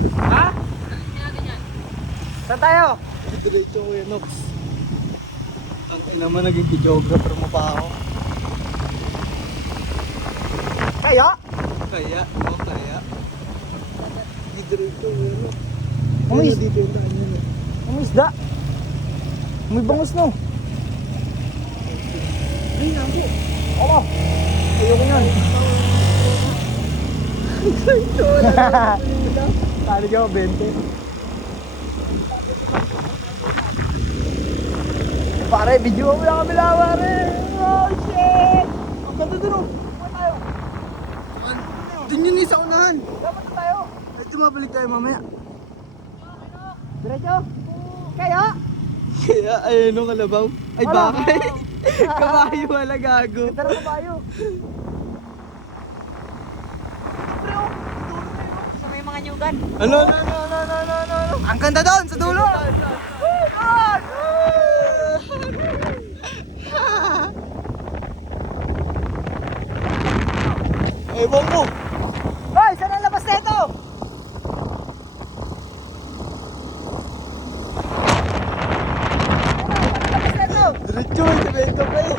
Ha? Saan tayo? Diretso ko yan, Nox. Ang naman naging videographer mo pa ako. Kaya? Kaya, o kaya. Diretso ko yan, Nox. Umis. Dito yung daan yan, eh. Ang isda. May bangus no. Ay, nako. Oo. Ayoko yan. Ito, wala na. Kali ka 20. Pare, video mo lang kami lang, pare. Oh, shit! Ang ganda dun, oh. Saan tayo? Dun yun isa unahan. Dapat na tayo. Ay, tumabalik tayo mamaya. Diretso. Kaya? Kaya, ayun o, kalabaw. Ay, Wala. bakay. Kabayo, wala gago. Tara na tayo. Pre, oh. Sa may mga nyugan. Ano? Ang ganda doon, sa dulo. God! Ewan ko. Hoy, saan ang labas na ito? Saan ang labas na ito? Diretso, ibenta pa eh.